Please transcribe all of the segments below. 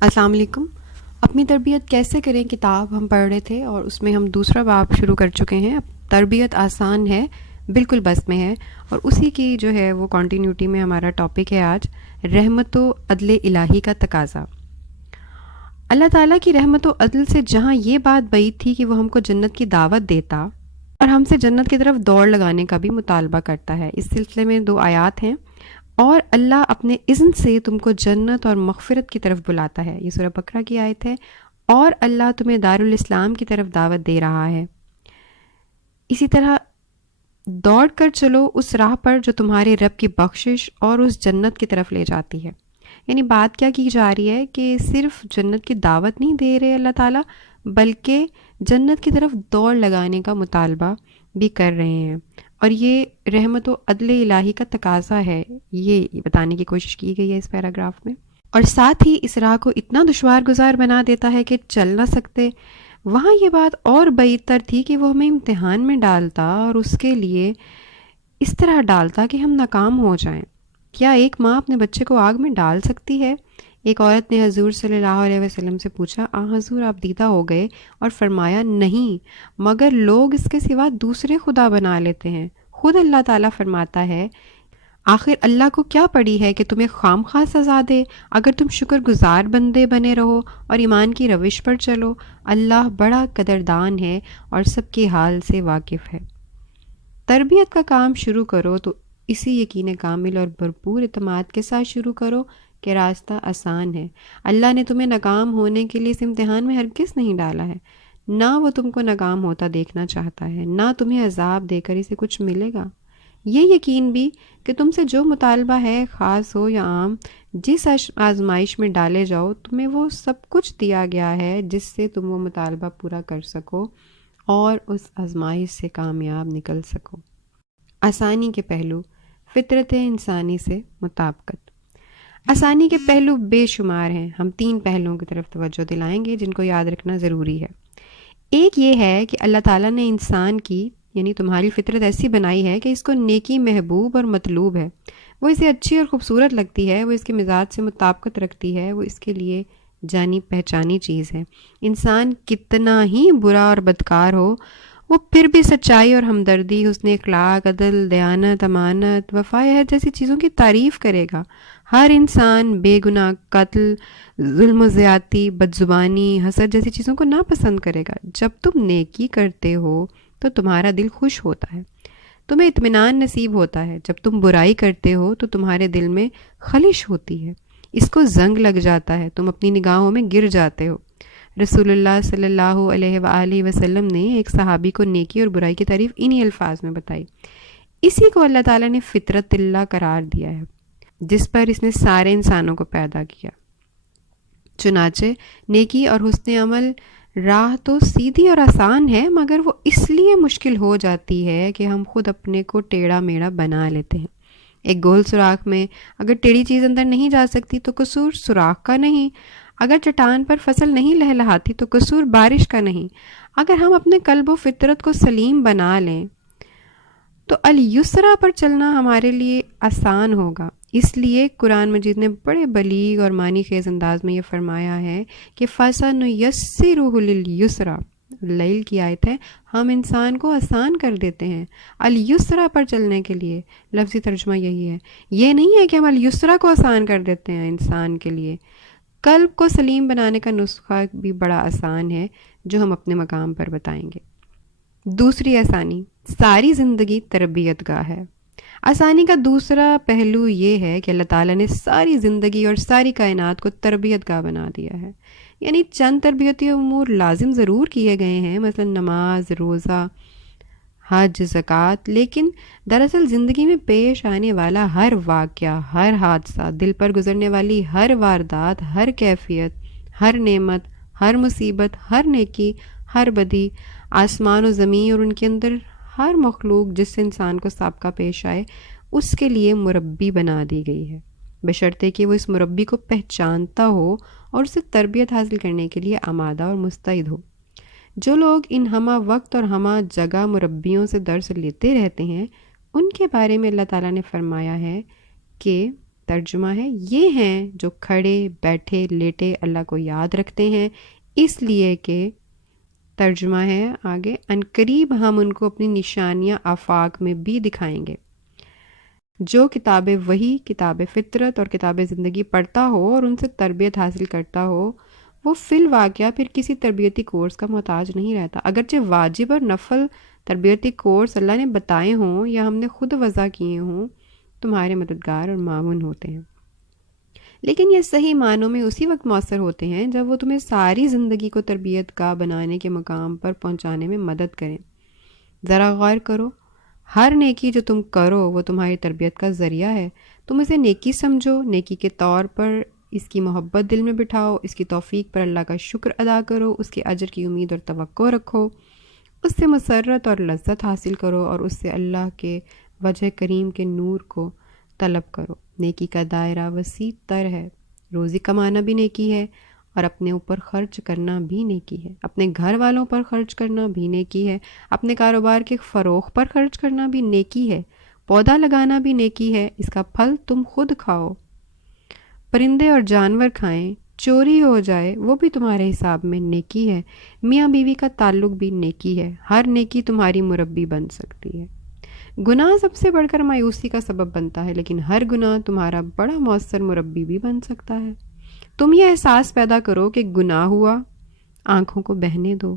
السلام علیکم۔ اپنی تربیت کیسے کریں کتاب ہم پڑھ رہے تھے اور اس میں ہم دوسرا باب شروع کر چکے ہیں۔ اب تربیت آسان ہے، بالکل بس میں ہے، اور اسی کی جو ہے وہ کنٹینیوٹی میں ہمارا ٹاپک ہے آج، رحمت و عدل الہی کا تقاضا۔ اللہ تعالیٰ کی رحمت و عدل سے جہاں یہ بات بعید تھی کہ وہ ہم کو جنت کی دعوت دیتا اور ہم سے جنت کی طرف دوڑ لگانے کا بھی مطالبہ کرتا ہے۔ اس سلسلے میں 2 آیات ہیں۔ اور اللہ اپنے اذن سے تم کو جنت اور مغفرت کی طرف بلاتا ہے، یہ سورہ بقرہ کی آیت ہے۔ اور اللہ تمہیں دارالاسلام کی طرف دعوت دے رہا ہے، اسی طرح دوڑ کر چلو اس راہ پر جو تمہارے رب کی بخشش اور اس جنت کی طرف لے جاتی ہے۔ یعنی بات کیا کی جا رہی ہے کہ صرف جنت کی دعوت نہیں دے رہے اللہ تعالیٰ، بلکہ جنت کی طرف دوڑ لگانے کا مطالبہ بھی کر رہے ہیں، اور یہ رحمت و عدل الہی کا تقاضا ہے، یہ بتانے کی کوشش کی گئی ہے اس پیراگراف میں۔ اور ساتھ ہی اس راہ کو اتنا دشوار گزار بنا دیتا ہے کہ چل نہ سکتے۔ وہاں یہ بات اور بعید تر تھی کہ وہ ہمیں امتحان میں ڈالتا اور اس کے لیے اس طرح ڈالتا کہ ہم ناکام ہو جائیں۔ کیا ایک ماں اپنے بچے کو آگ میں ڈال سکتی ہے؟ ایک عورت نے حضور صلی اللہ علیہ وسلم سے پوچھا، حضور آپ دیدہ ہو گئے؟ اور فرمایا، نہیں، مگر لوگ اس کے سوا دوسرے خدا بنا لیتے ہیں۔ خود اللہ تعالیٰ فرماتا ہے، آخر اللہ کو کیا پڑی ہے کہ تمہیں خام خواہ سزا دے؟ اگر تم شکر گزار بندے بنے رہو اور ایمان کی روش پر چلو، اللہ بڑا قدردان ہے اور سب کے حال سے واقف ہے۔ تربیت کا کام شروع کرو تو اسی یقین کامل اور بھرپور اعتماد کے ساتھ شروع کرو کہ راستہ آسان ہے۔ اللہ نے تمہیں ناکام ہونے کے لیے اس امتحان میں ہرگز نہیں ڈالا ہے، نہ وہ تم کو ناکام ہوتا دیکھنا چاہتا ہے، نہ تمہیں عذاب دے کر اسے کچھ ملے گا۔ یہ یقین بھی کہ تم سے جو مطالبہ ہے، خاص ہو یا عام، جس آزمائش میں ڈالے جاؤ تمہیں وہ سب کچھ دیا گیا ہے جس سے تم وہ مطالبہ پورا کر سکو اور اس آزمائش سے کامیاب نکل سکو۔ آسانی کے پہلو، فطرت انسانی سے مطابقت۔ آسانی کے پہلو بے شمار ہیں، ہم 3 پہلوؤں کی طرف توجہ دلائیں گے جن کو یاد رکھنا ضروری ہے۔ ایک یہ ہے کہ اللہ تعالیٰ نے انسان کی یعنی تمہاری فطرت ایسی بنائی ہے کہ اس کو نیکی محبوب اور مطلوب ہے، وہ اسے اچھی اور خوبصورت لگتی ہے، وہ اس کے مزاج سے مطابقت رکھتی ہے، وہ اس کے لیے جانی پہچانی چیز ہے۔ انسان کتنا ہی برا اور بدکار ہو، وہ پھر بھی سچائی اور ہمدردی، حسن اخلاق، عدل، دیانت، امانت، وفا جیسی چیزوں کی تعریف کرے گا۔ ہر انسان بے گناہ قتل، ظلم و زیادتی، بدزبانی، حسد جیسی چیزوں کو ناپسند کرے گا۔ جب تم نیکی کرتے ہو تو تمہارا دل خوش ہوتا ہے، تمہیں اطمینان نصیب ہوتا ہے۔ جب تم برائی کرتے ہو تو تمہارے دل میں خلش ہوتی ہے، اس کو زنگ لگ جاتا ہے، تم اپنی نگاہوں میں گر جاتے ہو۔ رسول اللہ صلی اللہ علیہ وآلہ وسلم نے ایک صحابی کو نیکی اور برائی کی تعریف انہی الفاظ میں بتائی۔ اسی کو اللہ تعالیٰ نے فطرت اللہ قرار دیا ہے جس پر اس نے سارے انسانوں کو پیدا کیا۔ چنانچہ نیکی اور حسن عمل راہ تو سیدھی اور آسان ہے، مگر وہ اس لیے مشکل ہو جاتی ہے کہ ہم خود اپنے کو ٹیڑھا میڑھا بنا لیتے ہیں۔ ایک گول سوراخ میں اگر ٹیڑھی چیز اندر نہیں جا سکتی تو قصور سوراخ کا نہیں، اگر چٹان پر فصل نہیں لہلہاتی تو قصور بارش کا نہیں۔ اگر ہم اپنے قلب و فطرت کو سلیم بنا لیں تو الیسرا پر چلنا ہمارے لیے آسان ہوگا۔ اس لیے قرآن مجید نے بڑے بلیغ اور معنی خیز انداز میں یہ فرمایا ہے کہ فَسَنُيَسِّرُهُ لِلْيُسْرَى، لیل کی آیت ہے، ہم انسان کو آسان کر دیتے ہیں الیسرا پر چلنے کے لیے۔ لفظی ترجمہ یہی ہے، یہ نہیں ہے کہ ہم الیسرا کو آسان کر دیتے ہیں انسان کے لیے۔ قلب کو سلیم بنانے کا نسخہ بھی بڑا آسان ہے جو ہم اپنے مقام پر بتائیں گے۔ دوسری آسانی، ساری زندگی تربیت گاہ ہے۔ آسانی کا دوسرا پہلو یہ ہے کہ اللہ تعالیٰ نے ساری زندگی اور ساری کائنات کو تربیت گاہ بنا دیا ہے۔ یعنی چند تربیتی امور لازم ضرور کیے گئے ہیں، مثلا نماز، روزہ، حج، زکوٰۃ، لیکن دراصل زندگی میں پیش آنے والا ہر واقعہ، ہر حادثہ، دل پر گزرنے والی ہر واردات، ہر کیفیت، ہر نعمت، ہر مصیبت، ہر نیکی، ہر بدی، آسمان و زمین اور ان کے اندر ہر مخلوق جس سے انسان کو سابقہ پیش آئے، اس کے لیے مربی بنا دی گئی ہے، بشرطے کہ وہ اس مربی کو پہچانتا ہو اور اسے تربیت حاصل کرنے کے لیے آمادہ اور مستعد ہو۔ جو لوگ ان ہمہ وقت اور ہمہ جگہ مربیوں سے درس لیتے رہتے ہیں، ان کے بارے میں اللہ تعالیٰ نے فرمایا ہے کہ ترجمہ ہے یہ ہیں جو کھڑے بیٹھے لیٹے اللہ کو یاد رکھتے ہیں، اس لیے کہ ترجمہ ہے آگے، عنقریب ہم ان کو اپنی نشانیاں آفاق میں بھی دکھائیں گے۔ جو کتاب وحی، کتاب فطرت اور کتاب زندگی پڑھتا ہو اور ان سے تربیت حاصل کرتا ہو، وہ فی الواقعہ پھر کسی تربیتی کورس کا محتاج نہیں رہتا، اگرچہ واجب اور نفل تربیتی کورس اللہ نے بتائے ہوں یا ہم نے خود وضع کیے ہوں، تمہارے مددگار اور معاون ہوتے ہیں، لیکن یہ صحیح معنوں میں اسی وقت مؤثر ہوتے ہیں جب وہ تمہیں ساری زندگی کو تربیت کا بنانے کے مقام پر پہنچانے میں مدد کریں۔ ذرا غور کرو، ہر نیکی جو تم کرو وہ تمہاری تربیت کا ذریعہ ہے۔ تم اسے نیکی سمجھو، نیکی کے طور پر اس کی محبت دل میں بٹھاؤ، اس کی توفیق پر اللہ کا شکر ادا کرو، اس کے اجر کی امید اور توقع رکھو، اس سے مسرت اور لذت حاصل کرو اور اس سے اللہ کے وجہ کریم کے نور کو طلب کرو۔ نیکی کا دائرہ وسیع تر ہے، روزی کمانا بھی نیکی ہے اور اپنے اوپر خرچ کرنا بھی نیکی ہے، اپنے گھر والوں پر خرچ کرنا بھی نیکی ہے، اپنے کاروبار کے فروغ پر خرچ کرنا بھی نیکی ہے، پودا لگانا بھی نیکی ہے، اس کا پھل تم خود کھاؤ، پرندے اور جانور کھائیں، چوری ہو جائے وہ بھی تمہارے حساب میں نیکی ہے، میاں بیوی کا تعلق بھی نیکی ہے، ہر نیکی تمہاری مربی بن سکتی ہے۔ گناہ سب سے بڑھ کر مایوسی کا سبب بنتا ہے، لیکن ہر گناہ تمہارا بڑا مؤثر مربی بھی بن سکتا ہے۔ تم یہ احساس پیدا کرو کہ گناہ ہوا، آنکھوں کو بہنے دو،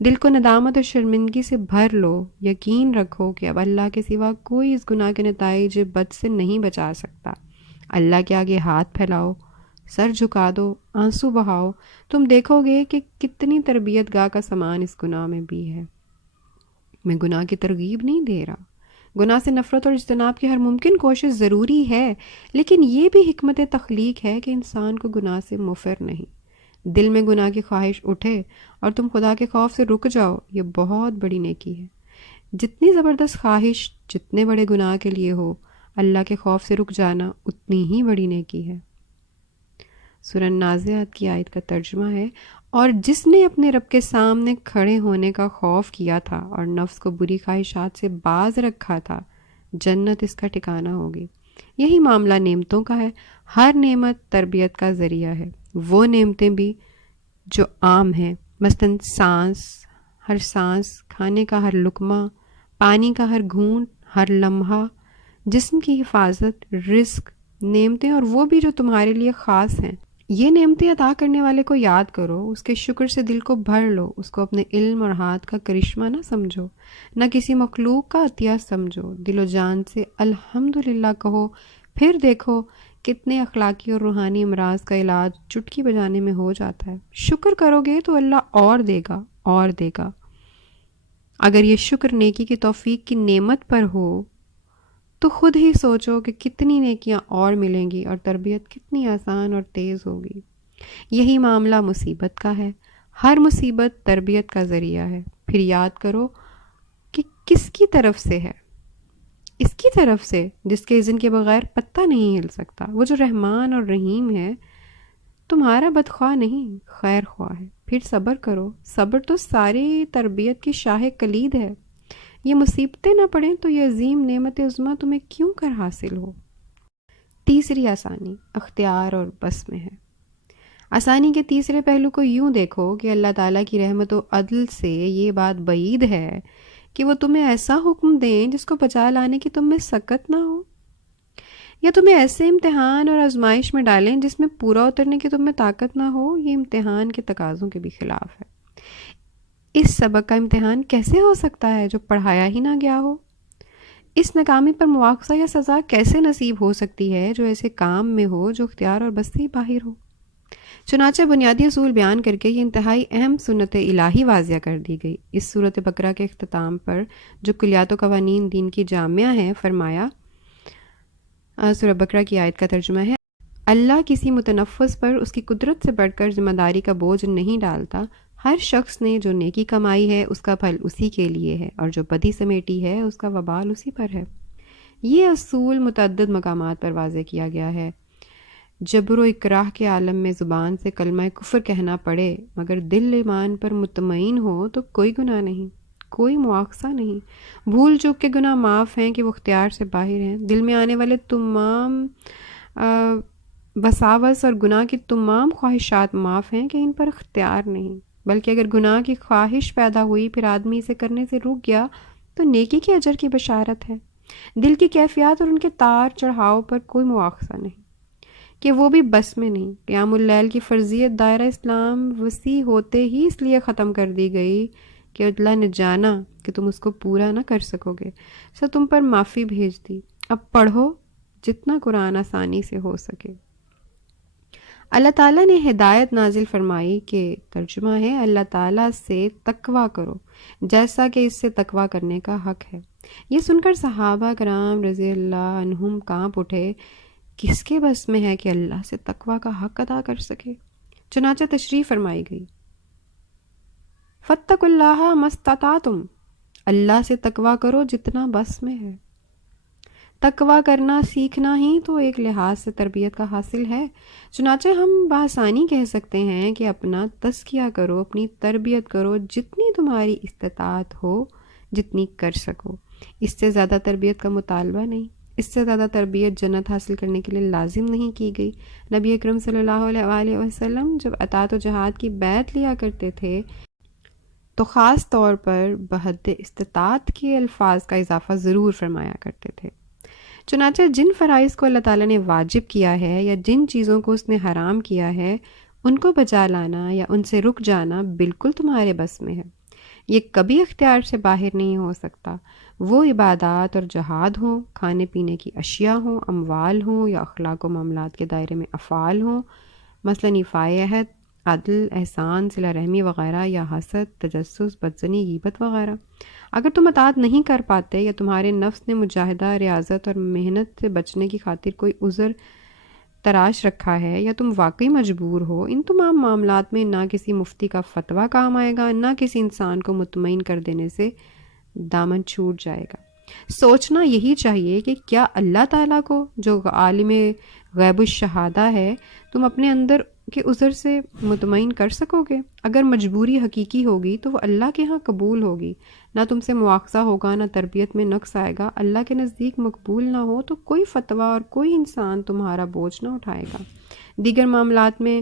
دل کو ندامت اور شرمندگی سے بھر لو، یقین رکھو کہ اب اللہ کے سوا کوئی اس گناہ کے نتائج بد سے نہیں بچا سکتا۔ اللہ کے آگے ہاتھ پھیلاؤ، سر جھکا دو، آنسو بہاؤ، تم دیکھو گے کہ کتنی تربیت گاہ کا سامان اس گناہ میں بھی ہے۔ میں گناہ کی ترغیب نہیں دے رہا، گناہ سے نفرت اور اجتناب کی ہر ممکن کوشش ضروری ہے، لیکن یہ بھی حکمت تخلیق ہے کہ انسان کو گناہ سے مفر نہیں۔ دل میں گناہ کی خواہش اٹھے اور تم خدا کے خوف سے رک جاؤ، یہ بہت بڑی نیکی ہے۔ جتنی زبردست خواہش جتنے بڑے گناہ کے لیے ہو، اللہ کے خوف سے رک جانا اتنی ہی بڑی نیکی ہے۔ سورہ نازعات کی آیت کا ترجمہ ہے، اور جس نے اپنے رب کے سامنے کھڑے ہونے کا خوف کیا تھا اور نفس کو بری خواہشات سے باز رکھا تھا، جنت اس کا ٹھکانہ ہوگی۔ یہی معاملہ نعمتوں کا ہے، ہر نعمت تربیت کا ذریعہ ہے، وہ نعمتیں بھی جو عام ہیں، مثلاً ہر سانس، کھانے کا ہر لقمہ، پانی کا ہر گھونٹ، ہر لمحہ، جسم کی حفاظت، رزق، نعمتیں اور وہ بھی جو تمہارے لیے خاص ہیں۔ یہ نعمتیں عطا کرنے والے کو یاد کرو، اس کے شکر سے دل کو بھر لو، اس کو اپنے علم اور ہاتھ کا کرشمہ نہ سمجھو، نہ کسی مخلوق کا عطیہ سمجھو، دل و جان سے الحمدللہ کہو، پھر دیکھو کتنے اخلاقی اور روحانی امراض کا علاج چٹکی بجانے میں ہو جاتا ہے۔ شکر کرو گے تو اللہ اور دے گا اور دے گا۔ اگر یہ شکر نیکی کی توفیق کی نعمت پر ہو تو خود ہی سوچو کہ کتنی نیکیاں اور ملیں گی اور تربیت کتنی آسان اور تیز ہوگی۔ یہی معاملہ مصیبت کا ہے، ہر مصیبت تربیت کا ذریعہ ہے۔ پھر یاد کرو کہ کس کی طرف سے ہے، اس کی طرف سے جس کے اذن کے بغیر پتہ نہیں ہل سکتا، وہ جو رحمان اور رحیم ہے، تمہارا بدخواہ نہیں، خیر خواہ ہے۔ پھر صبر کرو، صبر تو ساری تربیت کی شاہ کلید ہے۔ یہ مصیبتیں نہ پڑیں تو یہ عظیم نعمت عظمیٰ تمہیں کیوں کر حاصل ہو۔ تیسری آسانی اختیار اور بس میں ہے۔ آسانی کے تیسرے پہلو کو یوں دیکھو کہ اللہ تعالیٰ کی رحمت و عدل سے یہ بات بعید ہے کہ وہ تمہیں ایسا حکم دیں جس کو بچا لانے کی تم میں سکت نہ ہو، یا تمہیں ایسے امتحان اور آزمائش میں ڈالیں جس میں پورا اترنے کی تم میں طاقت نہ ہو۔ یہ امتحان کے تقاضوں کے بھی خلاف ہے۔ اس سبق کا امتحان کیسے ہو سکتا ہے جو پڑھایا ہی نہ گیا ہو؟ اس ناکامی پر مواخذہ یا سزا کیسے نصیب ہو سکتی ہے جو ایسے کام میں ہو جو اختیار اور بس سے باہر ہو؟ چنانچہ بنیادی اصول بیان کر کے یہ انتہائی اہم سنت الہی واضح کر دی گئی۔ اس سورۃ بقرہ کے اختتام پر جو کلیات و قوانین دین کی جامعہ ہیں، فرمایا، سورہ بقرہ کی آیت کا ترجمہ ہے، اللہ کسی متنفس پر اس کی قدرت سے بڑھ کر ذمہ داری کا بوجھ نہیں ڈالتا۔ ہر شخص نے جو نیکی کمائی ہے اس کا پھل اسی کے لیے ہے، اور جو بدی سمیٹی ہے اس کا وبال اسی پر ہے۔ یہ اصول متعدد مقامات پر واضح کیا گیا ہے۔ جبر و اکراہ کے عالم میں زبان سے کلمہ کفر کہنا پڑے مگر دل ایمان پر مطمئن ہو تو کوئی گناہ نہیں، کوئی مواخذہ نہیں۔ بھول چوک کے گناہ معاف ہیں کہ وہ اختیار سے باہر ہیں۔ دل میں آنے والے تمام وساوس اور گناہ کی تمام خواہشات معاف ہیں کہ ان پر اختیار نہیں، بلکہ اگر گناہ کی خواہش پیدا ہوئی پھر آدمی اسے کرنے سے رک گیا تو نیکی کے اجر کی بشارت ہے۔ دل کی کیفیات اور ان کے تار چڑھاؤ پر کوئی مواخذہ نہیں کہ وہ بھی بس میں نہیں۔ قیام اللیل کی فرضیت دائرہ اسلام وسیع ہوتے ہی اس لیے ختم کر دی گئی کہ اللہ نے جانا کہ تم اس کو پورا نہ کر سکو گے، سو تم پر معافی بھیج دی۔ اب پڑھو جتنا قرآن آسانی سے ہو سکے۔ اللہ تعالیٰ نے ہدایت نازل فرمائی کہ ترجمہ ہے اللہ تعالیٰ سے تقویٰ کرو جیسا کہ اس سے تقویٰ کرنے کا حق ہے۔ یہ سن کر صحابہ کرام رضی اللہ عنہم کانپ اٹھے، کس کے بس میں ہے کہ اللہ سے تقویٰ کا حق ادا کر سکے؟ چنانچہ تشریح فرمائی گئی، فاتقوا اللہ ما استطعتم، اللہ سے تقویٰ کرو جتنا بس میں ہے۔ تقویٰ کرنا سیکھنا ہی تو ایک لحاظ سے تربیت کا حاصل ہے۔ چنانچہ ہم بآسانی کہہ سکتے ہیں کہ اپنا تزکیہ کرو، اپنی تربیت کرو جتنی تمہاری استطاعت ہو، جتنی کر سکو۔ اس سے زیادہ تربیت کا مطالبہ نہیں، اس سے زیادہ تربیت جنت حاصل کرنے کے لیے لازم نہیں کی گئی۔ نبی اکرم صلی اللہ علیہ وآلہ وسلم جب اطاعت و جہاد کی بیعت لیا کرتے تھے تو خاص طور پر بحد استطاعت کے الفاظ کا اضافہ ضرور فرمایا کرتے تھے۔ چنانچہ جن فرائض کو اللہ تعالیٰ نے واجب کیا ہے یا جن چیزوں کو اس نے حرام کیا ہے ان کو بجا لانا یا ان سے رک جانا بالکل تمہارے بس میں ہے۔ یہ کبھی اختیار سے باہر نہیں ہو سکتا، وہ عبادات اور جہاد ہوں، کھانے پینے کی اشیاء ہوں، اموال ہوں، یا اخلاق و معاملات کے دائرے میں افعال ہوں، مثلا ایفائے عہد، عدل، احسان، صلہ رحمی وغیرہ، یا حسد، تجسس، بدزنی، غیبت وغیرہ۔ اگر تم اطاعت نہیں کر پاتے یا تمہارے نفس نے مجاہدہ، ریاضت اور محنت سے بچنے کی خاطر کوئی عذر تراش رکھا ہے یا تم واقعی مجبور ہو، ان تمام معاملات میں نہ کسی مفتی کا فتویٰ کام آئے گا، نہ کسی انسان کو مطمئن کر دینے سے دامن چھوٹ جائے گا۔ سوچنا یہی چاہیے کہ کیا اللہ تعالیٰ کو جو عالم غیب الشہادہ ہے تم اپنے اندر کے عذر سے مطمئن کر سکو گے؟ اگر مجبوری حقیقی ہوگی تو وہ اللہ کے ہاں قبول ہوگی، نہ تم سے مواخذہ ہوگا، نہ تربیت میں نقص آئے گا۔ اللہ کے نزدیک مقبول نہ ہو تو کوئی فتویٰ اور کوئی انسان تمہارا بوجھ نہ اٹھائے گا۔ دیگر معاملات میں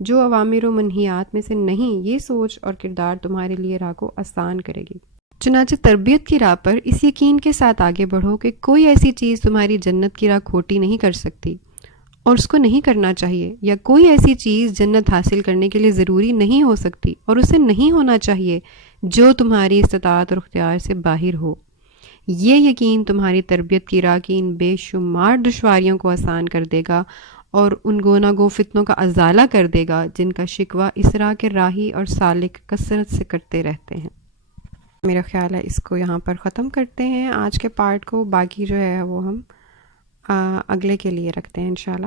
جو اوامر و منہیات میں سے نہیں، یہ سوچ اور کردار تمہارے لیے راہ کو آسان کرے گی۔ چنانچہ تربیت کی راہ پر اس یقین کے ساتھ آگے بڑھو کہ کوئی ایسی چیز تمہاری جنت کی راہ کھوٹی نہیں کر سکتی اور اس کو نہیں کرنا چاہیے، یا کوئی ایسی چیز جنت حاصل کرنے کے لیے ضروری نہیں ہو سکتی اور اسے نہیں ہونا چاہیے جو تمہاری استطاعت اور اختیار سے باہر ہو۔ یہ یقین تمہاری تربیت کی راہ کی ان بے شمار دشواریوں کو آسان کر دے گا اور ان گونا گو فتنوں کا ازالہ کر دے گا جن کا شکوہ اس راہ کے راہی اور سالک کثرت سے کرتے رہتے ہیں۔ میرا خیال ہے اس کو یہاں پر ختم کرتے ہیں آج کے پارٹ کو، باقی جو ہے وہ ہم اگلے کے لیے رکھتے ہیں انشاءاللہ۔